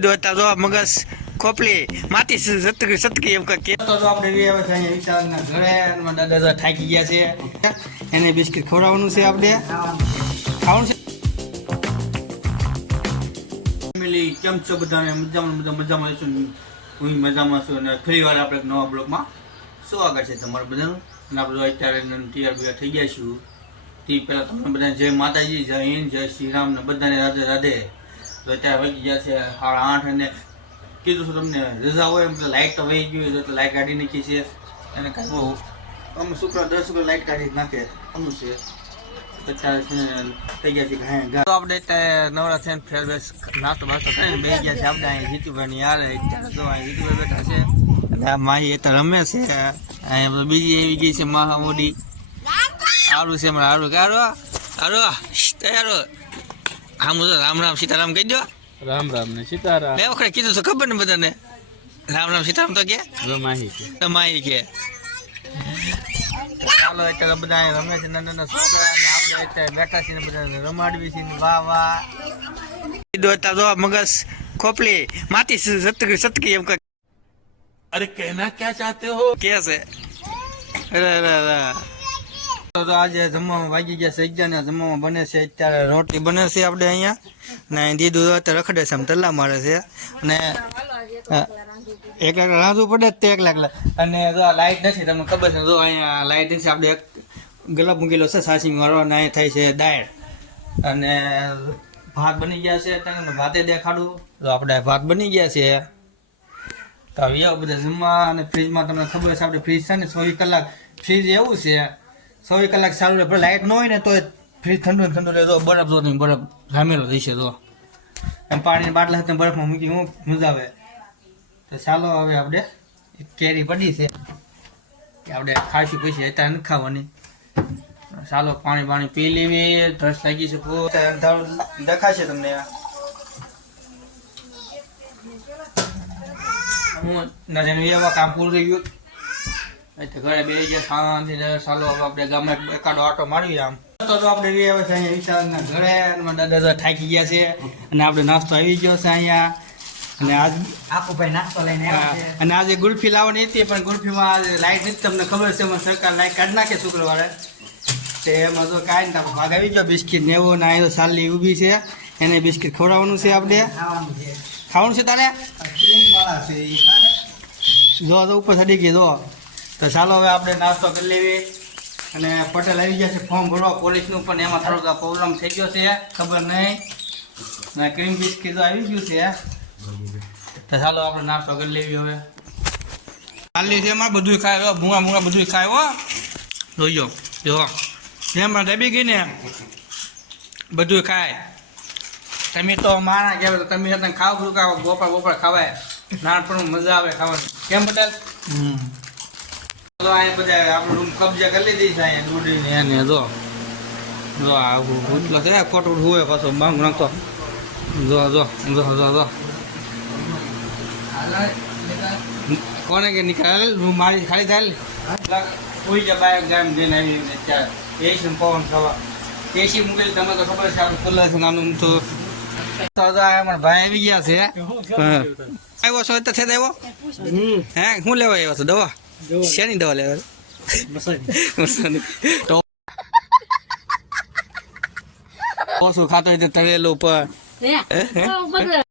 દોતા જો મગજ ખોપલી, માટી સતકી સતકી એમ કે. તો જો આપણે રહી આવે છે અહીંયા વિશાલના ઘરે માં દાદા તો થાકી ગયા છે. એને બિસ્કિટ ખવડાવવાનું છે આપણે. ખાવાનું છે? ફેમિલી કેમ છો બધાને? મજામાં બધા મજામાં છું હું મજામાં છું અને ફરી વાર આપણે નવા બ્લોગમાં સ્વાગત છે તમારું બધાનું. અને આપણે અત્યારે તૈયાર બૈયાર થઈ ગયા છું તે પહેલાં તમને બધાને જય માતાજી, જય હિન્દ, જય શ્રી રામ ને બધાને રાધે રાધે. તો અત્યારે વધી ગયા છે સાડા આઠ અને કીધું છું તમને રજા હોય એમ લાઇટ તો વહી ગયું એટલે લાઇટ કાઢી નાખી છે. અને બહુ અમે શુક્ર દર શુક્ર લાઇટ કાઢી નાખે અમુક છે. છે થઈ ગયા છે. તો આપણે અત્યારે નવરા થઈને ફેર બેસ નાસ્તો બાસ્તો કરીને બે ગયા છે. આપણે અહીં જીતુભાઈની યાર જીતુભાઈ બેઠા છે. માહી અત્યારે રમે છે. અહીંયા બીજી એવી ગઈ છે મહા મોટી આરું છે હમણાં આરું કે આરો આરો આરો આમ તો રામ રામ સીતારામ કહી દો. રામ રામ ને સીતારામ. બે વખત કીધું તો ખબર ને બધાને? રામ રામ સીતારામ તો કે? રમાહી કે. રમાહી કે. ચાલો અત્યારે બધા રમે છે નાના નાના છોકરા અને આપણે એટલે બેઠા છીએ ને બધાને રમાડવી છીએ વાહ વાહ. કીધું હતા જો મગજ ખોપલી માતી સતકી સતકી એમ કહે અરે કહેના ક્યાં ચાહતે હો? કે છે? અરે અરે અરે. તો આજે જમવામાં વાગી ગયા છે અગિયાર જમવામાં બને છે, અત્યારે રોટલી બને છે આપણે અહીંયા. ને દીધું અત્યારે રખડે છે, આમ તલ્લા મારે છે. અને એક લાખ રાંધવું પડે તે એક લાખ અને જો લાઇટ નથી, તમને ખબર છે, જો અહીંયા લાઇટ નથી, આપણે એક ગલબ મૂકેલો છે, સાસી મારવા ને અહીંયા થાય છે દાળ. અને ભાત બની ગયા છે તમને ભાતે દેખાડું. તો આપણે ભાત બની ગયા છે. તો આવી આવો બધા જમવા, અને ફ્રીજમાં તમને ખબર છે, આપણે ફ્રીજ છે ને, ચોવીસ કલાક ફ્રીજ એવું છે. ચોવીસ કલાક ચાલુ રહે પણ લાઇટ ન હોય ને તો ફ્રીજ ઠંડુ ઠંડુ રહે. તો બરફ જો નહીં બરફ જામેલો રહેશે તો એમ પાણીની બાટલા સાથે બરફમાં મૂકી હું મજા આવે. તો ચાલો હવે આપણે કેરી પડી છે. કે આપણે ખાશી પછી અત્યારે નથી ખાવાની. ચાલો પાણી પાણી પી લેવી ધસ લાગી છે દેખાશે તમને હું ના એવા કામ પૂરું થઈ ગયું. ઘરે બે ગયા શાંતિ ચાલો આપણે ગામમાં એકાદો આટો મારવી આમ. તો તો આપણે બે આવે છે અહીંયા વિશાલના ઘરે મારા દાદા થાકી ગયા છે અને આપણે નાસ્તો આવી ગયો છે અહીંયા. અને આજ આકુભાઈ નાસ્તો લઈને આવ્યા છે. અને આજે ગુલ્ફી લાવવાની હતી પણ ગુલ્ફીમાં આજે લાઈટ નથી તમને ખબર છે એમાં સરકાર લાઈટ કાઢી નાખે શુક્રવારે. તે એમાં તો કાંઈ ને ભાગ આવી ગયો બિસ્કિટ ને એવો ને તો સાલી ઊભી છે એને બિસ્કિટ ખવડાવવાનું છે આપણે. ખાવાનું છે. તારે. જો તો ઉપર ચડી ગઈ જો. તો ચાલો હવે આપણે નાસ્તો કરી લેવી. અને પટેલ આવી ગયા છે ફોર્મ ભરવા પોલીસનું, પણ એમાં થોડોક પ્રોબ્લેમ થઈ ગયો છે, ખબર નહીં. ક્રીમ બિસ્કિટ કીધું આવી ગયું છે. તો ચાલો આપણે નાસ્તો કરી લેવી હવે. ચાલી છે એમાં બધું ખાય ભૂંગા ભૂંગા બધું ખાય, હો. જોઈજો જો. એમાં ડબી ગઈ ને બધું ખાય. તમે તો મારા કહેવાય તો તમે ખાવ બધું ખાવ ગોપાળ બોપર ખાવાય. નાનપણમાં મજા આવે ખાવાની. કેમ બદલ તો કોને કે નિકાલ? રૂમ મારી ખાલી થાય કોઈ બાય ગામ જઈને આવી ત્યાં એસી પવન ખાવા એસી મૂકેલી તમે તો ખબર છે આપણે ખુલ્લા છે નાનું તો. ભાઈ આવી ગયા છે. આવ્યો છો તો છે આવ્યો? હે શું લેવા આવ્યો છો દવા? શેની દવા લેવા ઓછું ખાતો હોય તો તળેલું પર